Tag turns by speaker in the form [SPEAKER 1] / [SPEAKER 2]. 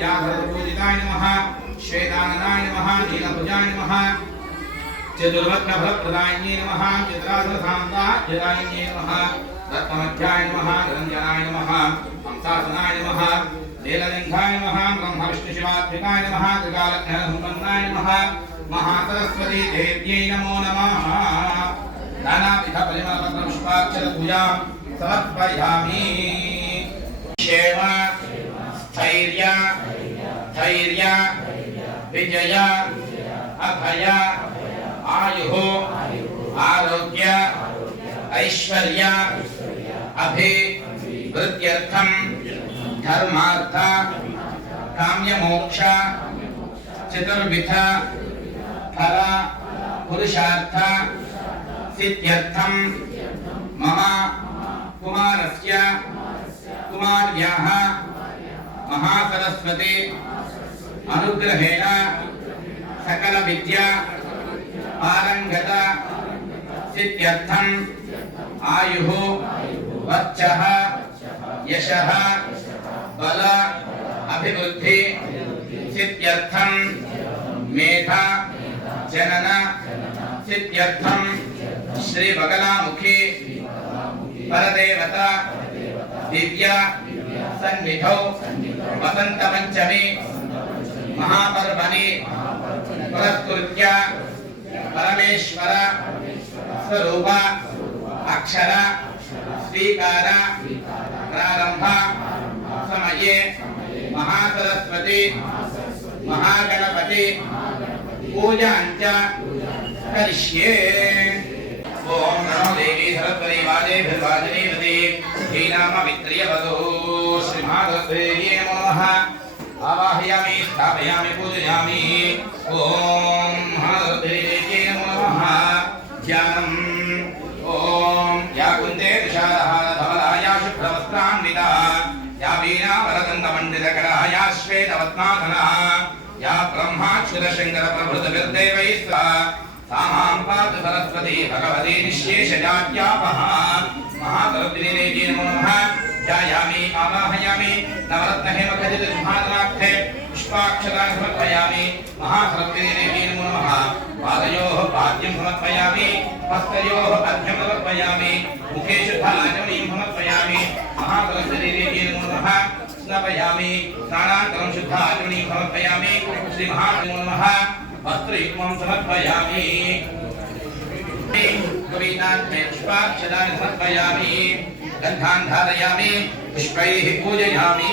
[SPEAKER 1] विद्याधरपूजिताय नमः श्वेताननाय नमः, नीलभुजाय नमः, चतुर्वक्नफलप्रदायिन्ये नमः चित्रासनसान्ताय नमः, रत्नमध्याय नमः, निरञ्जनाय नमः, हंसासनाय नमः, नीललिङ्गाय नमः, ब्रह्मविष्णुशिवात्मिकाय नमः त्रिकालज्ञसम्पन्नाय नमः, महासरस्वती देव्यै नमो नमः। नानाविधपरिमलपत्रपुष्पाक्षरपूजां समर्पयामि। क्षेम स्थैर्य धैर्य, विजय, अभय, आयुः, आरोग्य, ऐश्वर्य, अभिवृद्ध्यर्थं धर्मार्थ, काम्यमोक्ष, चतुर्विध, फल, पुरुषार्थ, सिद्ध्यर्थं मम कुमारस्य कुमार्याः महासरस्वती, अनुग्रहेण, सकलविद्या पारङ्गत सिद्ध्यर्थम् आयुः वच्चः यशः, बल, अभिवृद्धि, सिद्ध्यर्थं, मेधा, जनन, सिद्ध्यर्थं श्रीबगलामुखी परदेवता, दिव्या, सन्निधौ वसन्तपञ्चमी महापर्वणि पुरस्कृत्य परमेश्वर स्वरूप अक्षर स्वीकार प्रारंभ समये महासरस्वती महागणपति पूजाञ्च करिष्ये। ॐ नमो देवी सरस्वती वाजे भिर्वाजनीवती श्रीनाममित्रियवधू श्रीमाधवेये नमः। आवाहयामि, स्थापयामि, पूजयामि। ॐ महादेव्यै नमः। ध्यानम् ॐ या कुन्दे विशालहारधवला या शुभ्रवस्त्रान्विता। या वीणावरदन्तमण्डितकरा या श्वेतवत्नाधना। या ब्रह्माक्षरशङ्करप्रभृतविर्देवैः सा तामां पातु सरस्वती भगवती निःशेषजात्यापः महागर्भिणी नमो ध्यायामि, आवाहयामि नवरत्नहेमखचितसिंहासनार्थे पुष्पाक्षरान् समर्पयामि महासरस्वतीदेवी नमो पादयोः पाद्यं समर्पयामि हस्तयोः अर्घ्यं समर्पयामि मुखे शुद्धाचमनीं समर्पयामि महासरस्वतीदेवी नमो स्नापयामि स्नानान्तरं शुद्धाचमनीं समर्पयामि श्रीमहादेवो नमः वस्त्रयुग्मं समर्पयामि कवीनाथ्मे पुष्पाक्षराणि समर्पयामि गन्धान् धारयामि पुष्पैः पूजयामि।